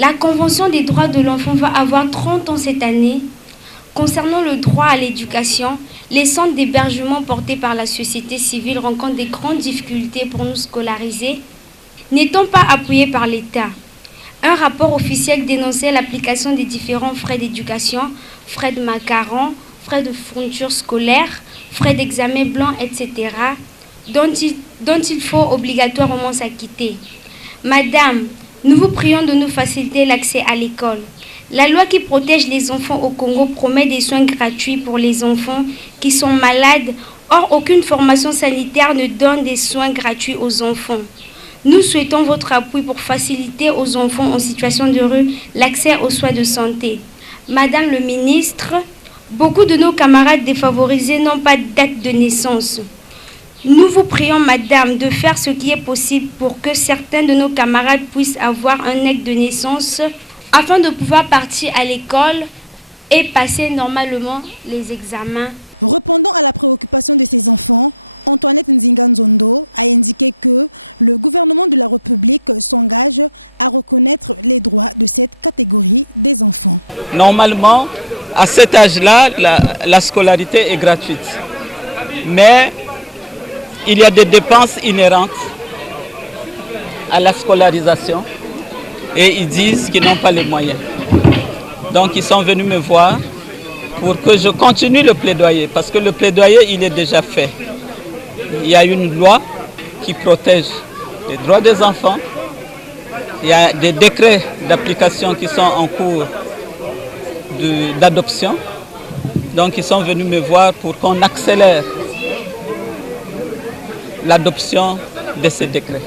La Convention des droits de l'enfant va avoir 30 ans cette année. Concernant le droit à l'éducation, les centres d'hébergement portés par la société civile rencontrent des grandes difficultés pour nous scolariser, n'étant pas appuyés par l'État. Un rapport officiel dénonçait l'application des différents frais d'éducation, frais de macarons, frais de fourniture scolaire, frais d'examen blanc, etc., dont il faut obligatoirement s'acquitter. Madame, nous vous prions de nous faciliter l'accès à l'école. La loi qui protège les enfants au Congo promet des soins gratuits pour les enfants qui sont malades. Or, aucune formation sanitaire ne donne des soins gratuits aux enfants. Nous souhaitons votre appui pour faciliter aux enfants en situation de rue l'accès aux soins de santé. Madame le ministre, beaucoup de nos camarades défavorisés n'ont pas de date de naissance. Nous vous prions, madame, de faire ce qui est possible pour que certains de nos camarades puissent avoir un acte de naissance afin de pouvoir partir à l'école et passer normalement les examens. Normalement, à cet âge-là, la scolarité est gratuite. Mais il y a des dépenses inhérentes à la scolarisation et ils disent qu'ils n'ont pas les moyens. Donc ils sont venus me voir pour que je continue le plaidoyer, parce que le plaidoyer, il est déjà fait. Il y a une loi qui protège les droits des enfants. Il y a des décrets d'application qui sont en cours d'adoption. Donc ils sont venus me voir pour qu'on accélère l'adoption de ces décrets.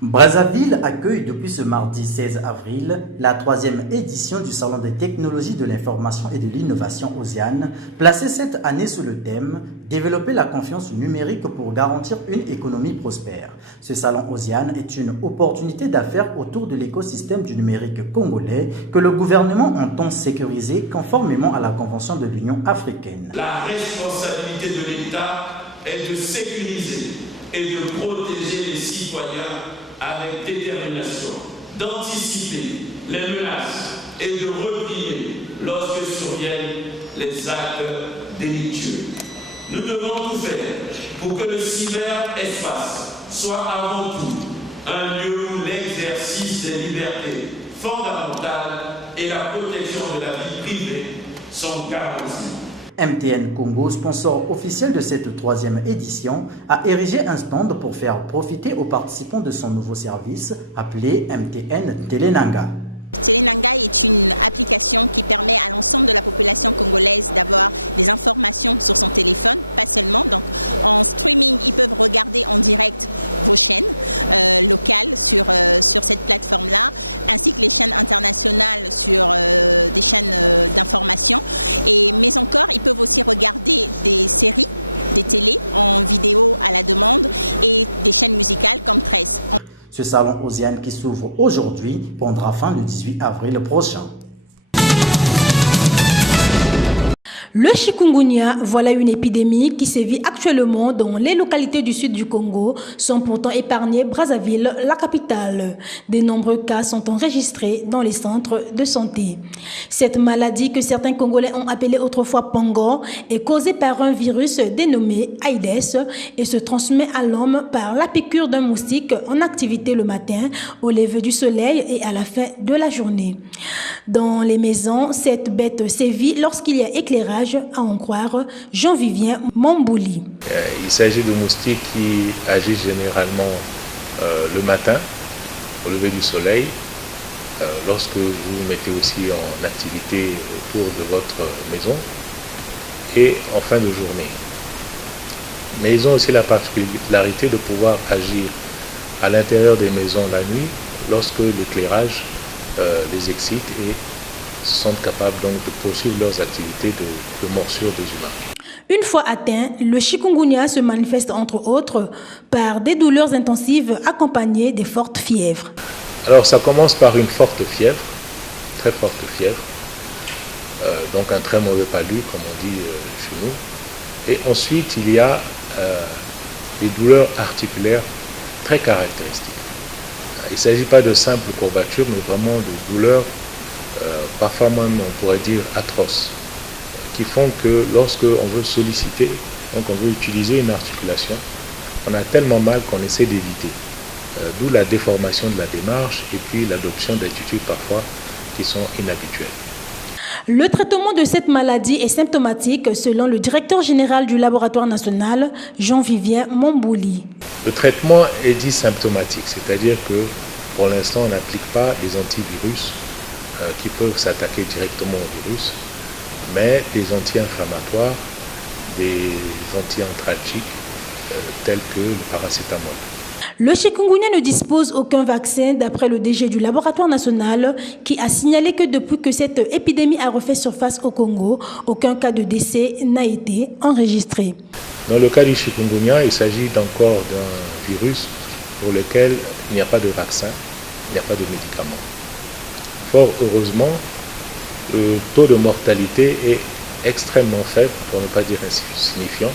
Brazzaville accueille depuis ce mardi 16 avril la 3e édition du Salon des technologies de l'information et de l'innovation OSIAN, placé cette année sous le thème « Développer la confiance numérique pour garantir une économie prospère ». Ce salon OSIAN est une opportunité d'affaires autour de l'écosystème du numérique congolais que le gouvernement entend sécuriser conformément à la Convention de l'Union africaine. La responsabilité de l'État est de sécuriser et de protéger les citoyens avec détermination, d'anticiper les menaces et de réprimer lorsque surviennent les actes délictueux. Nous devons tout faire pour que le cyberespace soit avant tout un lieu où l'exercice des libertés fondamentales et la protection de la vie privée sont garantis. MTN Congo, sponsor officiel de cette 3e édition, a érigé un stand pour faire profiter aux participants de son nouveau service appelé MTN Telenanga. Ce salon OSIAN qui s'ouvre aujourd'hui prendra fin le 18 avril prochain. Le chikungunya, voilà une épidémie qui sévit actuellement dans les localités du sud du Congo, sans pourtant épargner Brazzaville, la capitale. De nombreux cas sont enregistrés dans les centres de santé. Cette maladie que certains Congolais ont appelée autrefois Pango est causée par un virus dénommé Aedes et se transmet à l'homme par la piqûre d'un moustique en activité le matin, au lever du soleil et à la fin de la journée. Dans les maisons, cette bête sévit lorsqu'il y a éclairage, à en croire Jean-Vivien Mambouli. Il s'agit de moustiques qui agissent généralement le matin, au lever du soleil, lorsque vous vous mettez aussi en activité autour de votre maison et en fin de journée. Mais ils ont aussi la particularité de pouvoir agir à l'intérieur des maisons la nuit lorsque l'éclairage les excite et sont capables donc de poursuivre leurs activités de morsure des humains. Une fois atteint, le chikungunya se manifeste entre autres par des douleurs intensives accompagnées des fortes fièvres. Alors ça commence par une forte fièvre, très forte fièvre, donc un très mauvais palu comme on dit chez nous. Et ensuite il y a des douleurs articulaires très caractéristiques. Il ne s'agit pas de simples courbatures, mais vraiment de douleurs, parfois même on pourrait dire atroces, qui font que lorsque on veut solliciter, donc on veut utiliser une articulation, on a tellement mal qu'on essaie d'éviter. D'où la déformation de la démarche et puis l'adoption d'attitudes parfois qui sont inhabituelles. Le traitement de cette maladie est symptomatique selon le directeur général du laboratoire national, Jean-Vivien Mombouli. Le traitement est dit symptomatique, c'est-à-dire que pour l'instant on n'applique pas des antivirus qui peuvent s'attaquer directement au virus, mais des anti-inflammatoires, des anti-antalgiques tels que le paracétamol. Le chikungunya ne dispose aucun vaccin d'après le DG du laboratoire national qui a signalé que depuis que cette épidémie a refait surface au Congo, aucun cas de décès n'a été enregistré. Dans le cas du chikungunya, il s'agit encore d'un virus pour lequel il n'y a pas de vaccin, il n'y a pas de médicament. Fort heureusement, le taux de mortalité est extrêmement faible, pour ne pas dire insignifiant,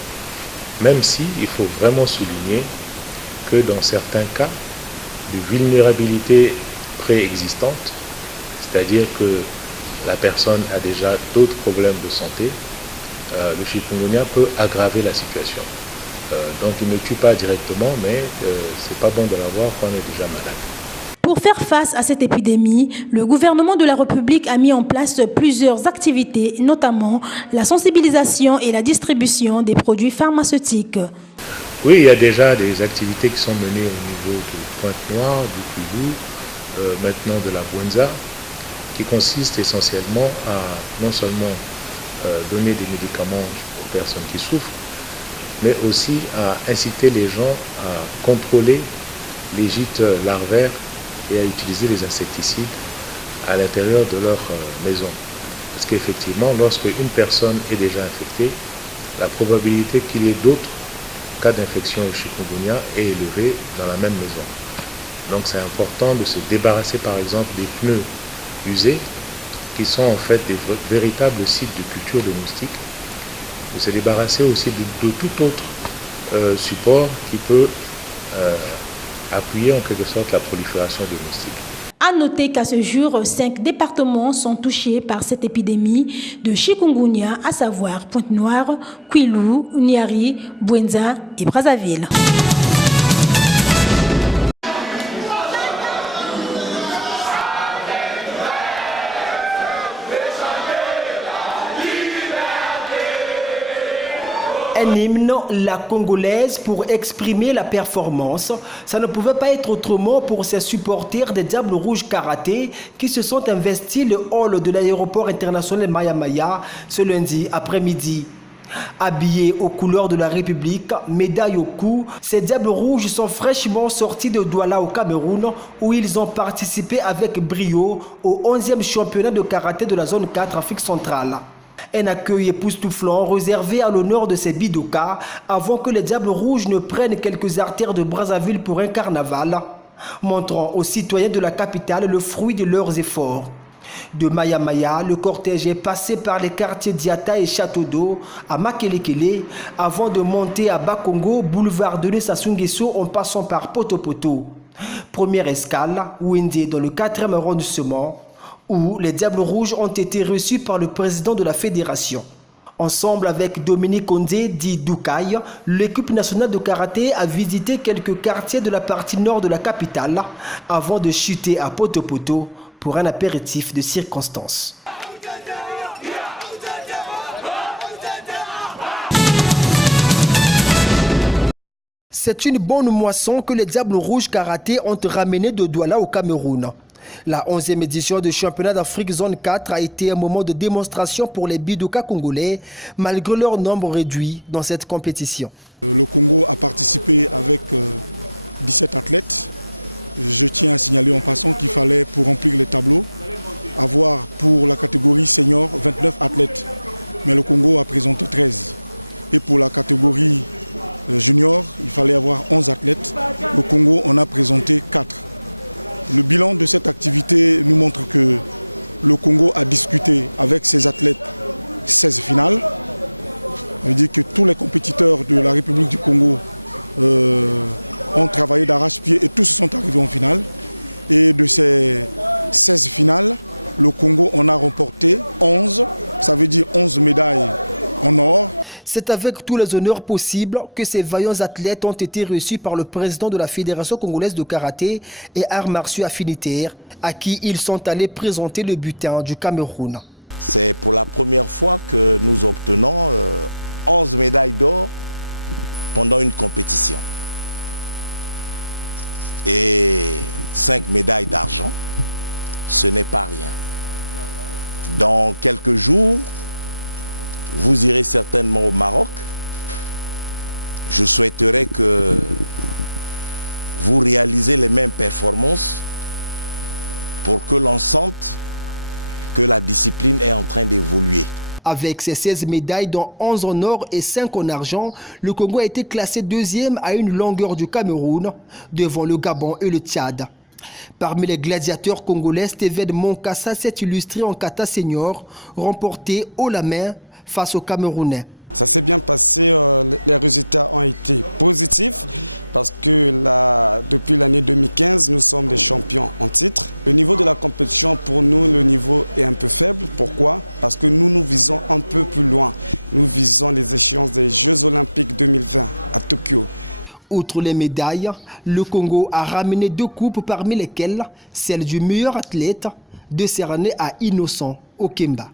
même si il faut vraiment souligner que dans certains cas de vulnérabilité préexistante, c'est-à-dire que la personne a déjà d'autres problèmes de santé, le chikungunya peut aggraver la situation. Donc il ne tue pas directement, mais c'est pas bon de l'avoir quand on est déjà malade. Pour faire face à cette épidémie, le gouvernement de la République a mis en place plusieurs activités, notamment la sensibilisation et la distribution des produits pharmaceutiques. Oui, il y a déjà des activités qui sont menées au niveau de Pointe-Noire, du Kwilu, maintenant de la Bwenza, qui consistent essentiellement à non seulement donner des médicaments aux personnes qui souffrent, mais aussi à inciter les gens à contrôler les gîtes larvaires et à utiliser les insecticides à l'intérieur de leur maison. Parce qu'effectivement, lorsque une personne est déjà infectée, la probabilité qu'il y ait d'autres cas d'infection au chikungunya est élevée dans la même maison. Donc c'est important de se débarrasser par exemple des pneus usés qui sont en fait des véritables sites de culture de moustiques, de se débarrasser aussi de tout autre support qui peut appuyer en quelque sorte la prolifération des moustiques. À noter qu'à ce jour, 5 départements sont touchés par cette épidémie de chikungunya, à savoir Pointe-Noire, Kwilu, Niari, Bwenza et Brazzaville. Un hymne, la congolaise, pour exprimer la performance. Ça ne pouvait pas être autrement pour ces supporters des Diables Rouges Karaté qui se sont investis le hall de l'aéroport international Maya Maya ce lundi après-midi. Habillés aux couleurs de la République, médaille au cou, ces Diables Rouges sont fraîchement sortis de Douala au Cameroun où ils ont participé avec brio au 11e championnat de karaté de la zone 4 Afrique centrale. Un accueil époustouflant réservé à l'honneur de ces bidokas avant que les Diables Rouges ne prennent quelques artères de Brazzaville pour un carnaval, montrant aux citoyens de la capitale le fruit de leurs efforts. De Maya Maya, le cortège est passé par les quartiers Diata et Château d'Eau à Makelekele avant de monter à Bakongo, boulevard de Sassou Nguesso en passant par Poto-Poto. Première escale, Wende dans le 4e arrondissement, où les Diables Rouges ont été reçus par le président de la fédération. Ensemble avec Dominique Ondé, dit Doukaï, l'équipe nationale de karaté a visité quelques quartiers de la partie nord de la capitale avant de chuter à Poto-Poto pour un apéritif de circonstance. C'est une bonne moisson que les Diables Rouges Karaté ont ramené de Douala au Cameroun. La 11e édition du championnat d'Afrique zone 4 a été un moment de démonstration pour les bidokas congolais, malgré leur nombre réduit dans cette compétition. C'est avec tous les honneurs possibles que ces vaillants athlètes ont été reçus par le président de la Fédération congolaise de karaté et arts martiaux affinitaires, à qui ils sont allés présenter le butin du Cameroun. Avec ses 16 médailles, dont 11 en or et 5 en argent, le Congo a été classé deuxième à une longueur du Cameroun, devant le Gabon et le Tchad. Parmi les gladiateurs congolais, Steven Monkassa s'est illustré en kata senior, remporté haut la main face aux Camerounais. Outre les médailles, le Congo a ramené 2 coupes, parmi lesquelles celle du meilleur athlète, décernée à Innocent Okemba.